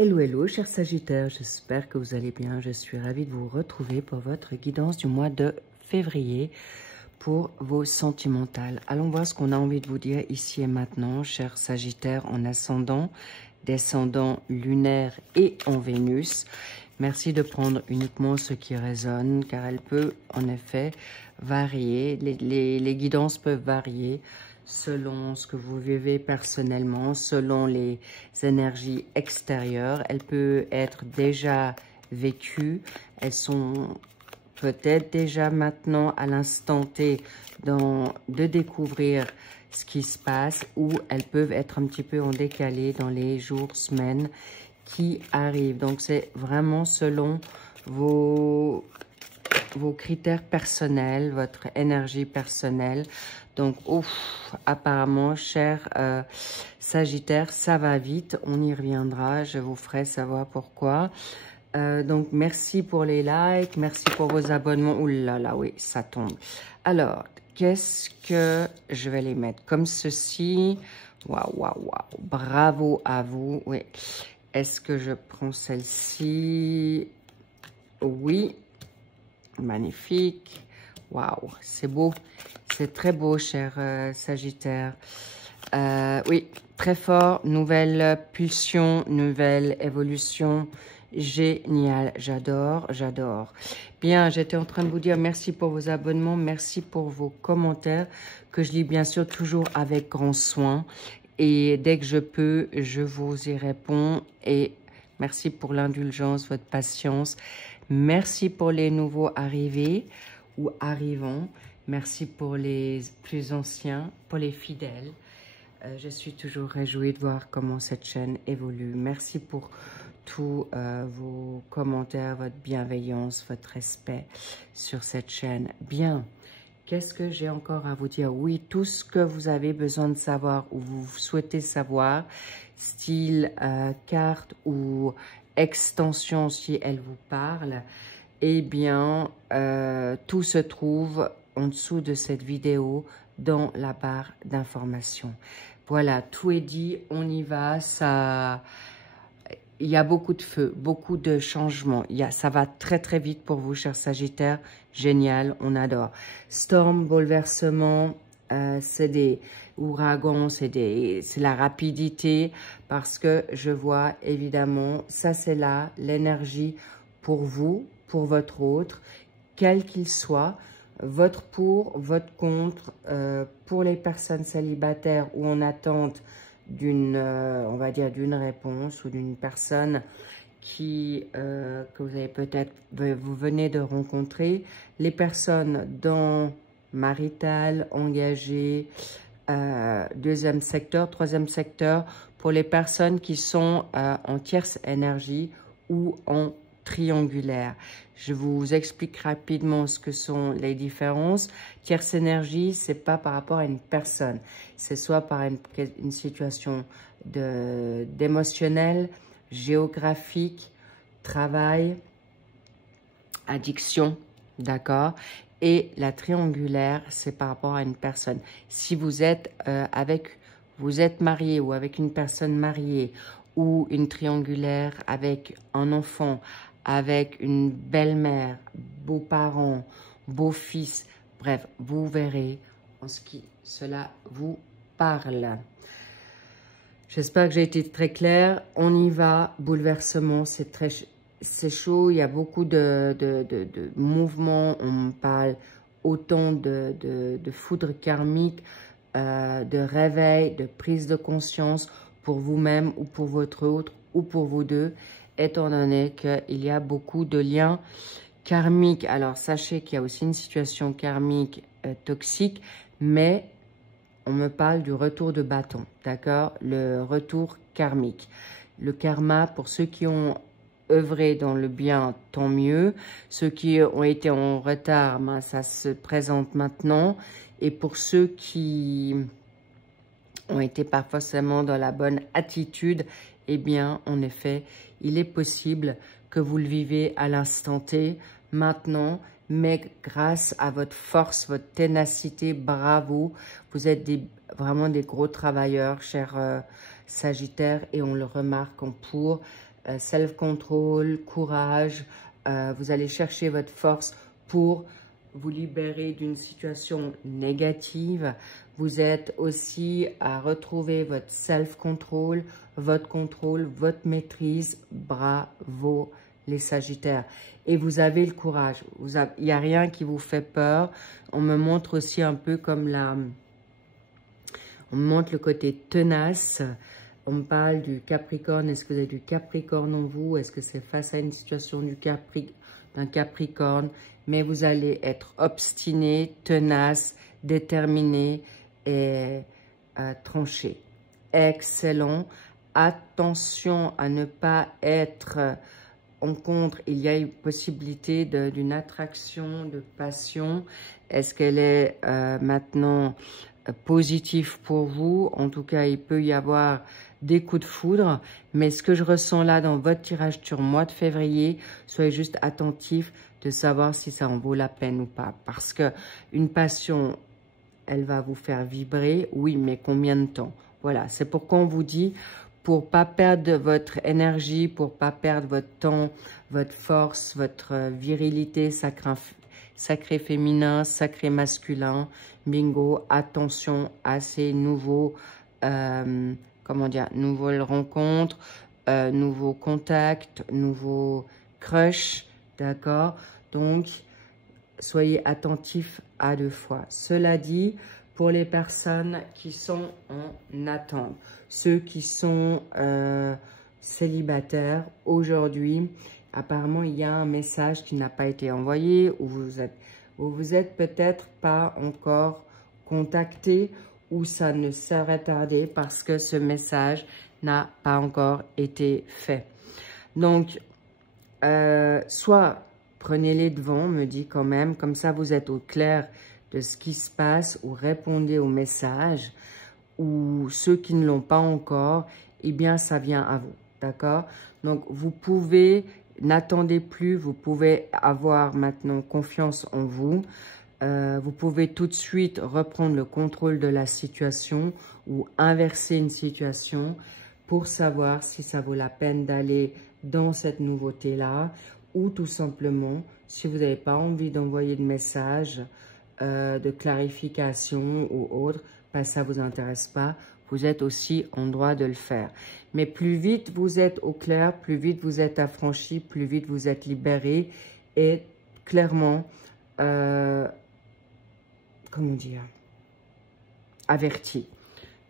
Hello, hello, chers Sagittaires, j'espère que vous allez bien. Je suis ravie de vous retrouver pour votre guidance du mois de février pour vos sentimentales. Allons voir ce qu'on a envie de vous dire ici et maintenant, chers Sagittaires en ascendant, descendant lunaire et en Vénus. Merci de prendre uniquement ce qui résonne, car elle peut en effet varier. Les guidances peuvent varier selon ce que vous vivez personnellement, selon les énergies extérieures. Elle peut être déjà vécue. Elles sont peut-être déjà maintenant à l'instant T de découvrir ce qui se passe, ou elles peuvent être un petit peu en décalé dans les jours, semaines qui arrivent. Donc c'est vraiment selon vos critères personnels, votre énergie personnelle. Donc, apparemment, cher Sagittaire, ça va vite. On y reviendra. Je vous ferai savoir pourquoi. Donc, merci pour les likes. Merci pour vos abonnements. Ouh là là, oui, ça tombe. Alors, qu'est-ce que je vais les mettre comme ceci? Waouh, waouh, waouh. Bravo à vous. Oui. Est-ce que je prends celle-ci? Oui. Magnifique. Waouh, c'est beau. C'est très beau, cher Sagittaire. Oui, très fort. Nouvelle pulsion, nouvelle évolution. Génial. J'adore, j'adore. Bien, j'étais en train de vous dire merci pour vos abonnements. Merci pour vos commentaires que je lis bien sûr toujours avec grand soin. Et dès que je peux, je vous y réponds. Et merci pour l'indulgence, votre patience. Merci pour les nouveaux arrivés ou arrivants. Merci pour les plus anciens, pour les fidèles. Je suis toujours réjouie de voir comment cette chaîne évolue. Merci pour tous vos commentaires, votre bienveillance, votre respect sur cette chaîne. Bien, qu'est-ce que j'ai encore à vous dire? Oui, tout ce que vous avez besoin de savoir ou vous souhaitez savoir, style carte ou extension si elle vous parle, eh bien, tout se trouve en dessous de cette vidéo dans la barre d'informations. Voilà, tout est dit, on y va, ça... Il y a beaucoup de feu, beaucoup de changements. Ça va très très vite pour vous, chers Sagittaires. Génial, on adore. Storm, bouleversement, c'est des ouragans, c'est la rapidité. Parce que je vois évidemment, ça c'est là l'énergie pour vous, pour votre autre, quel qu'il soit. Votre pour, votre contre, pour les personnes célibataires ou en attente d'une, on va dire, d'une réponse ou d'une personne que vous avez peut-être, vous venez de rencontrer. Les personnes dans marital, engagées, deuxième secteur, troisième secteur, pour les personnes qui sont en tierce énergie ou en triangulaire. Je vous explique rapidement ce que sont les différences. Tierce énergie, c'est pas par rapport à une personne. C'est soit par une situation d'émotionnel, géographique, travail, addiction, d'accord? Et la triangulaire, c'est par rapport à une personne. Si vous êtes vous êtes marié ou avec une personne mariée, ou une triangulaire avec un enfant, avec une belle-mère, beaux-parents, beaux-fils, bref, vous verrez en ce qui cela vous parle. J'espère que j'ai été très claire. On y va, bouleversement, c'est chaud, il y a beaucoup de mouvements, on parle autant de foudre karmique, de réveil, de prise de conscience pour vous-même ou pour votre autre ou pour vous deux, étant donné qu'il y a beaucoup de liens karmiques. Alors, sachez qu'il y a aussi une situation karmique toxique, mais on me parle du retour de bâton, d'accord? Le retour karmique. Le karma, pour ceux qui ont œuvré dans le bien, tant mieux. Ceux qui ont été en retard, ben, ça se présente maintenant. Et pour ceux qui ont été pas forcément dans la bonne attitude, eh bien, en effet, il est possible que vous le vivez à l'instant T, maintenant, mais grâce à votre force, votre ténacité, bravo. Vous êtes vraiment des gros travailleurs, chers Sagittaires, et on le remarque en pour. self-control, courage. Vous allez chercher votre force pour vous libérer d'une situation négative. Vous êtes aussi à retrouver votre self-control, votre maîtrise. Bravo les Sagittaires. Et vous avez le courage. Il n'y a rien qui vous fait peur. On me montre aussi un peu comme on me montre le côté tenace. On me parle du Capricorne. Est-ce que vous avez du Capricorne en vous? Est-ce que c'est face à une situation d'un Capricorne? Mais vous allez être obstiné, tenace, déterminé et tranché. Excellent. Attention à ne pas être en contre. Il y a une possibilité d'une attraction, de passion. Est-ce qu'elle est maintenant positive pour vous? En tout cas, il peut y avoir des coups de foudre. Mais ce que je ressens là dans votre tirage sur le mois de février, soyez juste attentifs de savoir si ça en vaut la peine ou pas. Parce que une passion, elle va vous faire vibrer. Oui, mais combien de temps? Voilà, c'est pourquoi on vous dit, pour pas perdre votre énergie, pour pas perdre votre temps, votre force, votre virilité, sacré féminin, sacré masculin. Bingo, attention à ces nouveaux, comment dire, nouvelles rencontres, nouveaux contacts, nouveaux crushs, d'accord? Donc, soyez attentifs à 2 fois. Cela dit, pour les personnes qui sont en attente, ceux qui sont célibataires, aujourd'hui, apparemment, il y a un message qui n'a pas été envoyé ou vous êtes peut-être pas encore contacté ou ça ne serait tardé parce que ce message n'a pas encore été fait. Donc, soit prenez les devants, me dit quand même, comme ça vous êtes au clair de ce qui se passe ou répondez aux messages, ou ceux qui ne l'ont pas encore, eh bien ça vient à vous, d'accord? Donc vous pouvez, n'attendez plus, vous pouvez avoir maintenant confiance en vous. Vous pouvez tout de suite reprendre le contrôle de la situation ou inverser une situation pour savoir si ça vaut la peine d'aller dans cette nouveauté-là ou tout simplement, si vous n'avez pas envie d'envoyer de message, de clarification ou autre, ben ça ne vous intéresse pas, vous êtes aussi en droit de le faire. Mais plus vite vous êtes au clair, plus vite vous êtes affranchi, plus vite vous êtes libéré et clairement, comment dire, averti,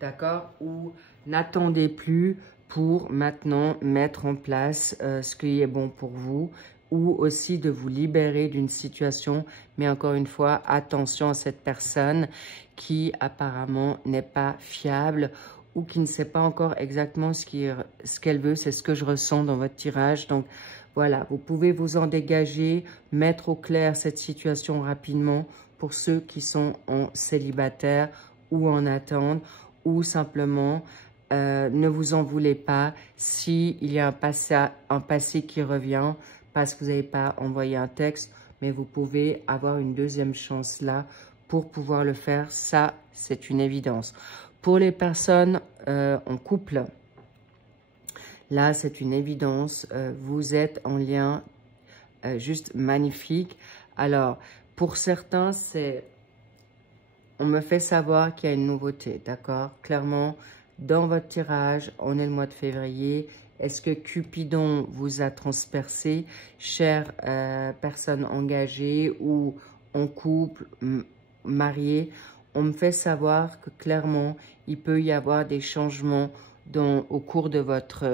d'accord? Ou n'attendez plus pour maintenant mettre en place ce qui est bon pour vous ou aussi de vous libérer d'une situation. Mais encore une fois, attention à cette personne qui apparemment n'est pas fiable ou qui ne sait pas encore exactement ce qu'elle veut. C'est ce que je ressens dans votre tirage. Donc voilà, vous pouvez vous en dégager, mettre au clair cette situation rapidement pour ceux qui sont en célibataire ou en attente ou simplement ne vous en voulez pas s'il y a un passé qui revient parce que vous n'avez pas envoyé un texte, mais vous pouvez avoir une deuxième chance là pour pouvoir le faire. Ça, c'est une évidence. Pour les personnes en couple, là, c'est une évidence. Vous êtes en lien juste magnifique. Alors, pour certains, on me fait savoir qu'il y a une nouveauté, d'accord? Clairement, dans votre tirage, on est le mois de février. Est-ce que Cupidon vous a transpercé, chère personne engagée ou en couple, mariée? On me fait savoir que clairement, il peut y avoir des changements au cours de votre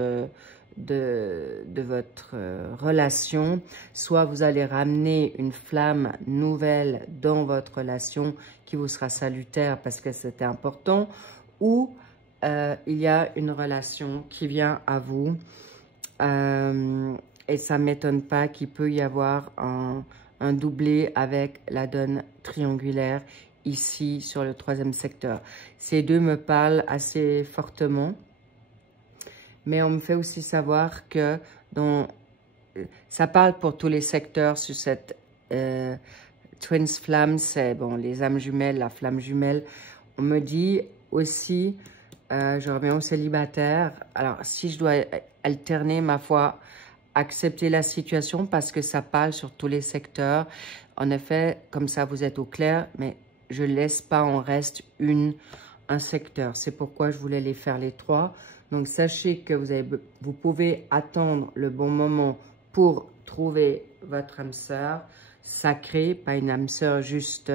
relation. Soit vous allez ramener une flamme nouvelle dans votre relation qui vous sera salutaire parce que c'était important, ou il y a une relation qui vient à vous et ça ne m'étonne pas qu'il peut y avoir un doublé avec la donne triangulaire ici sur le 3e secteur. Ces deux me parlent assez fortement, mais on me fait aussi savoir que ça parle pour tous les secteurs sur cette Twins Flamme, c'est bon, les âmes jumelles, la flamme jumelle. On me dit aussi Je reviens au célibataire. Alors, si je dois alterner, ma foi, accepter la situation parce que ça parle sur tous les secteurs. En effet, comme ça, vous êtes au clair, mais je ne laisse pas en reste un secteur. C'est pourquoi je voulais les faire les trois. Donc, sachez que vous pouvez attendre le bon moment pour trouver votre âme sœur sacrée, pas une âme sœur juste...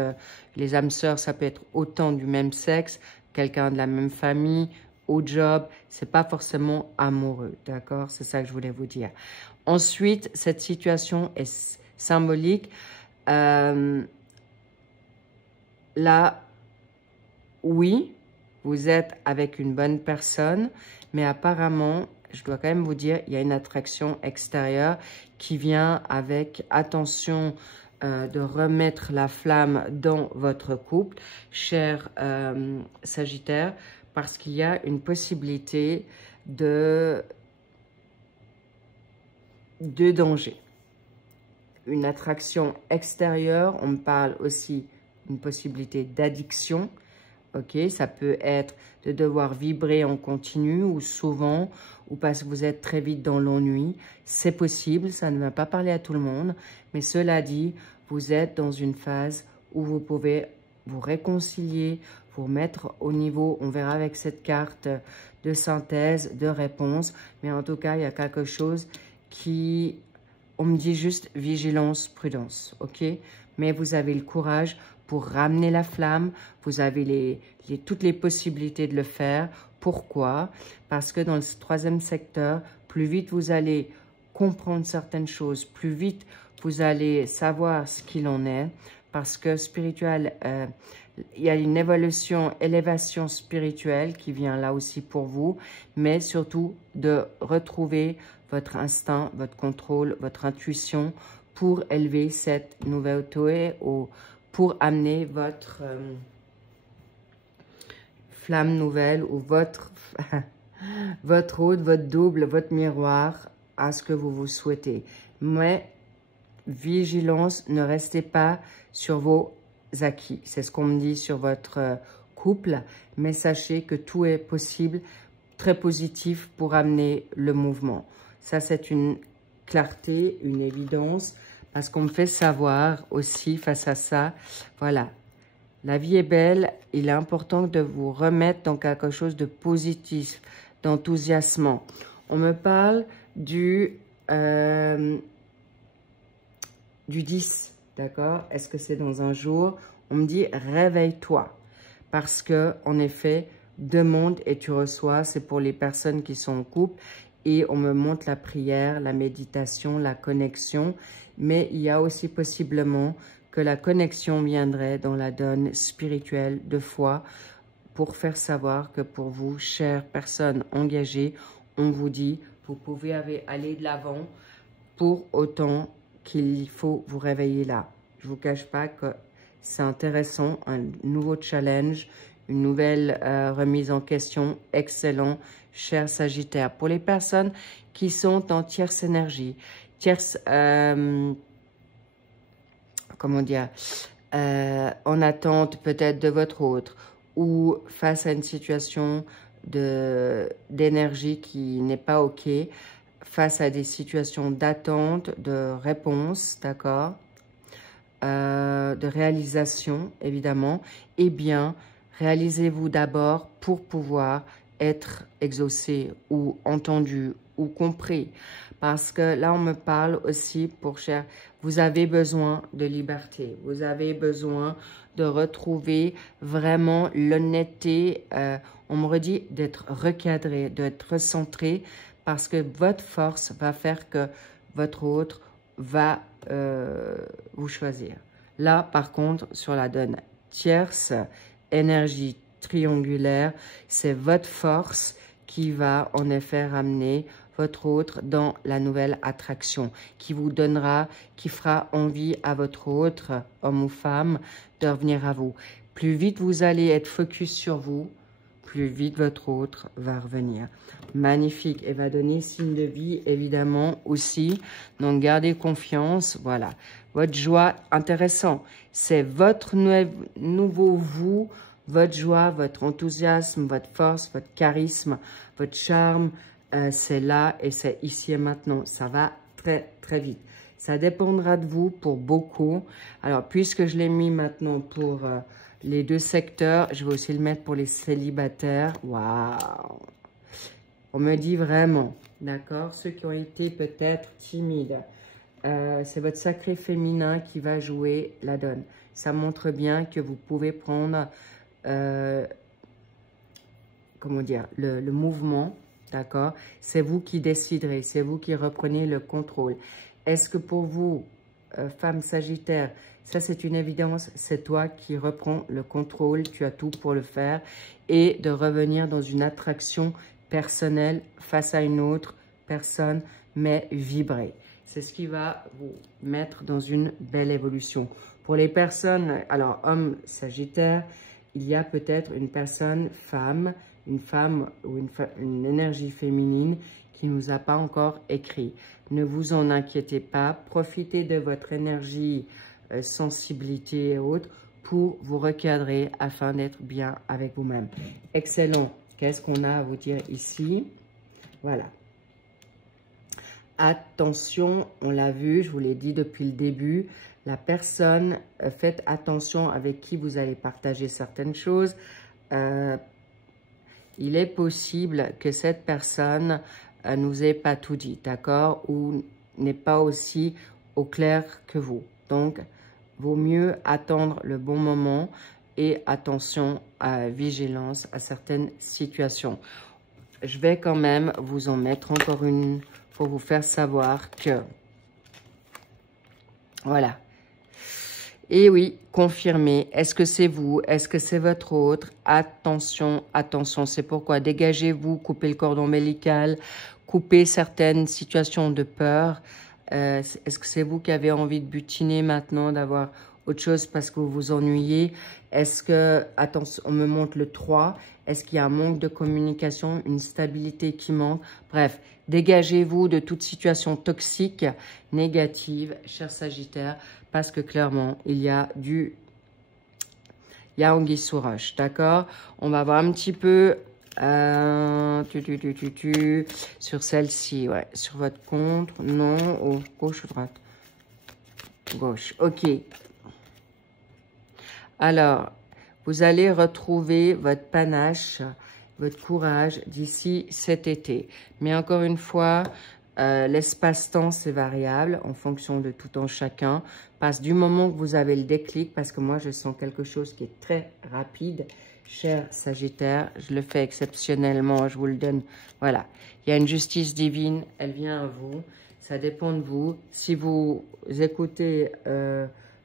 les âmes sœurs, ça peut être autant du même sexe, quelqu'un de la même famille, au job, c'est pas forcément amoureux, d'accord? C'est ça que je voulais vous dire. Ensuite, cette situation est symbolique. Là, oui, vous êtes avec une bonne personne, mais apparemment, je dois quand même vous dire, il y a une attraction extérieure qui vient avec attention de remettre la flamme dans votre couple, cher Sagittaire, parce qu'il y a une possibilité de danger. Une attraction extérieure, on me parle aussi d'une possibilité d'addiction. Ok, ça peut être de devoir vibrer en continu ou souvent, ou parce que vous êtes très vite dans l'ennui. C'est possible, ça ne va pas parler à tout le monde, mais cela dit, vous êtes dans une phase où vous pouvez vous réconcilier, vous mettre au niveau, on verra avec cette carte de synthèse, de réponse, mais en tout cas, il y a quelque chose qui, on me dit juste vigilance, prudence, ok? Mais vous avez le courage pour ramener la flamme, vous avez toutes les possibilités de le faire. Pourquoi? Parce que dans le troisième secteur, plus vite vous allez comprendre certaines choses, plus vite vous allez savoir ce qu'il en est, parce que spirituel, il y a une élévation spirituelle qui vient là aussi pour vous, mais surtout de retrouver votre instinct, votre contrôle, votre intuition pour élever cette nouvelle Toé, pour amener votre flamme nouvelle ou votre hôte, votre double, votre miroir à ce que vous souhaitez. Mais vigilance, ne restez pas sur vos acquis. C'est ce qu'on me dit sur votre couple, mais sachez que tout est possible, très positif pour amener le mouvement. Ça, c'est une clarté, une évidence, parce qu'on me fait savoir aussi face à ça, voilà, la vie est belle, il est important de vous remettre dans quelque chose de positif, d'enthousiasmant. On me parle du 10, d'accord? Est-ce que c'est dans un jour? On me dit réveille-toi, parce que en effet, demande et tu reçois, c'est pour les personnes qui sont en couple. Et on me montre la prière, la méditation, la connexion. Mais il y a aussi possiblement que la connexion viendrait dans la donne spirituelle de foi pour faire savoir que pour vous, chères personnes engagées, on vous dit, vous pouvez aller de l'avant pour autant qu'il faut vous réveiller là. Je ne vous cache pas que c'est intéressant, un nouveau challenge, une nouvelle remise en question, excellent, cher Sagittaire. Pour les personnes qui sont en tierce énergie, comment dire, en attente peut-être de votre autre, ou face à une situation d'énergie qui n'est pas OK, face à des situations d'attente, de réponse, d'accord, de réalisation, évidemment, eh bien, réalisez-vous d'abord pour pouvoir être exaucé ou entendu ou compris. Parce que là, on me parle aussi, pour cher, vous avez besoin de liberté. Vous avez besoin de retrouver vraiment l'honnêteté. On me redit d'être recadré, d'être recentré, parce que votre force va faire que votre autre va vous choisir. Là, par contre, sur la donne tierce, énergie triangulaire, c'est votre force qui va en effet ramener votre autre dans la nouvelle attraction, qui vous donnera, qui fera envie à votre autre, homme ou femme, de revenir à vous. Plus vite vous allez être focus sur vous, plus vite votre autre va revenir. Magnifique, et va donner signe de vie, évidemment, aussi. Donc, gardez confiance, voilà. Votre joie, intéressant, c'est votre nouveau vous, votre joie, votre enthousiasme, votre force, votre charisme, votre charme, c'est là et c'est ici et maintenant. Ça va très, très vite. Ça dépendra de vous pour beaucoup. Alors, puisque je l'ai mis maintenant pour les 2 secteurs, je vais aussi le mettre pour les célibataires. Waouh! On me dit vraiment, d'accord? Ceux qui ont été peut-être timides. C'est votre sacré féminin qui va jouer la donne. Ça montre bien que vous pouvez prendre, comment dire, le mouvement, d'accord? C'est vous qui déciderez, c'est vous qui reprenez le contrôle. Est-ce que pour vous, femme sagittaire, ça c'est une évidence, c'est toi qui reprends le contrôle, tu as tout pour le faire et de revenir dans une attraction personnelle face à une autre personne, mais vibrer. C'est ce qui va vous mettre dans une belle évolution. Pour les personnes, alors homme sagittaire, il y a peut-être une personne femme ou une énergie féminine qui ne nous a pas encore écrit. Ne vous en inquiétez pas, profitez de votre énergie, sensibilité et autres pour vous recadrer afin d'être bien avec vous-même. Excellent. Qu'est-ce qu'on a à vous dire ici? Voilà. Attention, on l'a vu, je vous l'ai dit depuis le début, la personne, faites attention avec qui vous allez partager certaines choses. Il est possible que cette personne nous ait pas tout dit, d'accord? Ou n'est pas aussi au clair que vous. Donc, vaut mieux attendre le bon moment et attention à vigilance à certaines situations. Je vais quand même vous en mettre encore une pour vous faire savoir que, voilà. Et oui, confirmez. Est-ce que c'est vous? Est-ce que c'est votre autre? Attention, attention. C'est pourquoi dégagez-vous, coupez le cordon ombilical, coupez certaines situations de peur. Est-ce que c'est vous qui avez envie de butiner maintenant, d'avoir autre chose parce que vous vous ennuyez? Est-ce que, attention, on me montre le 3. Est-ce qu'il y a un manque de communication, une stabilité qui manque? Bref, dégagez-vous de toute situation toxique, négative, cher Sagittaire, parce que clairement, il y a anguille sous roche, d'accord? On va voir un petit peu sur celle-ci, ouais, sur votre compte, non, gauche ou droite? Gauche, ok. Alors, vous allez retrouver votre panache, votre courage d'ici cet été. Mais encore une fois, l'espace-temps, c'est variable en fonction de tout en chacun. Parce du moment que vous avez le déclic, parce que moi, je sens quelque chose qui est très rapide, cher Sagittaire, je le fais exceptionnellement, je vous le donne. Voilà, il y a une justice divine, elle vient à vous. Ça dépend de vous. Si vous écoutez...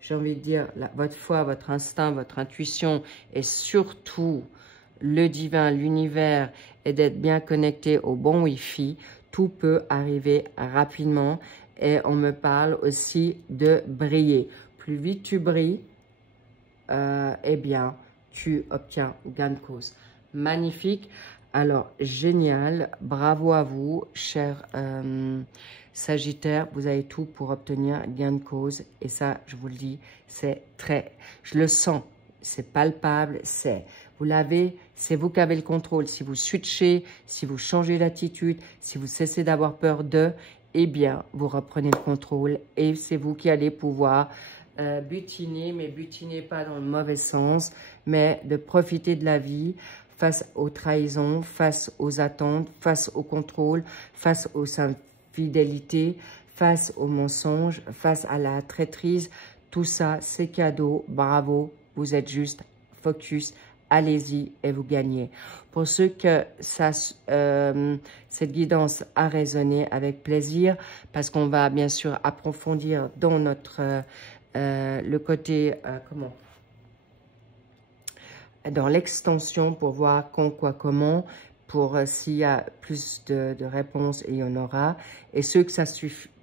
j'ai envie de dire, votre foi, votre instinct, votre intuition et surtout le divin, l'univers et d'être bien connecté au bon Wi-Fi, tout peut arriver rapidement. Et on me parle aussi de briller. Plus vite tu brilles, eh bien, tu obtiens gain de cause. Magnifique. Alors, génial. Bravo à vous, cher Sagittaire. Vous avez tout pour obtenir gain de cause. Et ça, je vous le dis, c'est très... Je le sens. C'est palpable. Vous l'avez, c'est vous qui avez le contrôle. Si vous switchez, si vous changez d'attitude, si vous cessez d'avoir peur d'eux, eh bien, vous reprenez le contrôle. Et c'est vous qui allez pouvoir... butiner, mais butiner pas dans le mauvais sens, mais de profiter de la vie face aux trahisons, face aux attentes, face au contrôle, face aux infidélités, face aux mensonges, face à la traîtrise. Tout ça, c'est cadeau. Bravo, vous êtes juste focus. Allez-y et vous gagnez. Pour ceux que cette guidance a résonné, avec plaisir, parce qu'on va bien sûr approfondir dans notre... le côté, dans l'extension pour voir quand, quoi, comment, pour s'il y a plus de réponses, et il y en aura. Et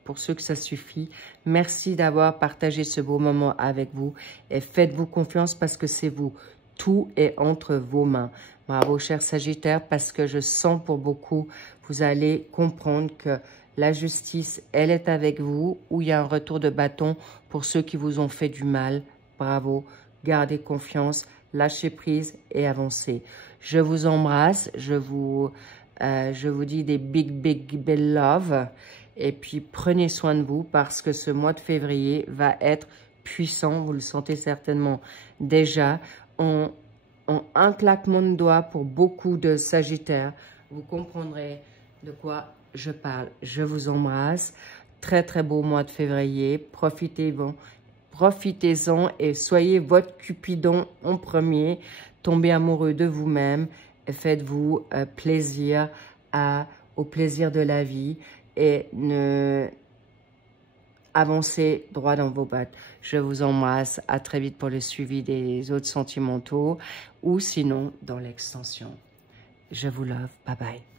pour ceux que ça suffit, merci d'avoir partagé ce beau moment avec vous et faites-vous confiance parce que c'est vous. Tout est entre vos mains. Bravo, cher Sagittaire, parce que je sens pour beaucoup, vous allez comprendre que la justice, elle est avec vous, où il y a un retour de bâton pour ceux qui vous ont fait du mal. Bravo, gardez confiance, lâcher prise et avancer. Je vous embrasse, je vous dis des big love. Et puis, prenez soin de vous parce que ce mois de février va être puissant. Vous le sentez certainement déjà. En un claquement de doigts pour beaucoup de Sagittaires, vous comprendrez de quoi je parle. Je vous embrasse. Très, très beau mois de février. Profitez-en et soyez votre Cupidon en premier. Tombez amoureux de vous-même et faites-vous plaisir au plaisir de la vie et avancez droit dans vos bottes. Je vous embrasse. À très vite pour le suivi des autres sentimentaux ou sinon dans l'extension. Je vous love. Bye bye.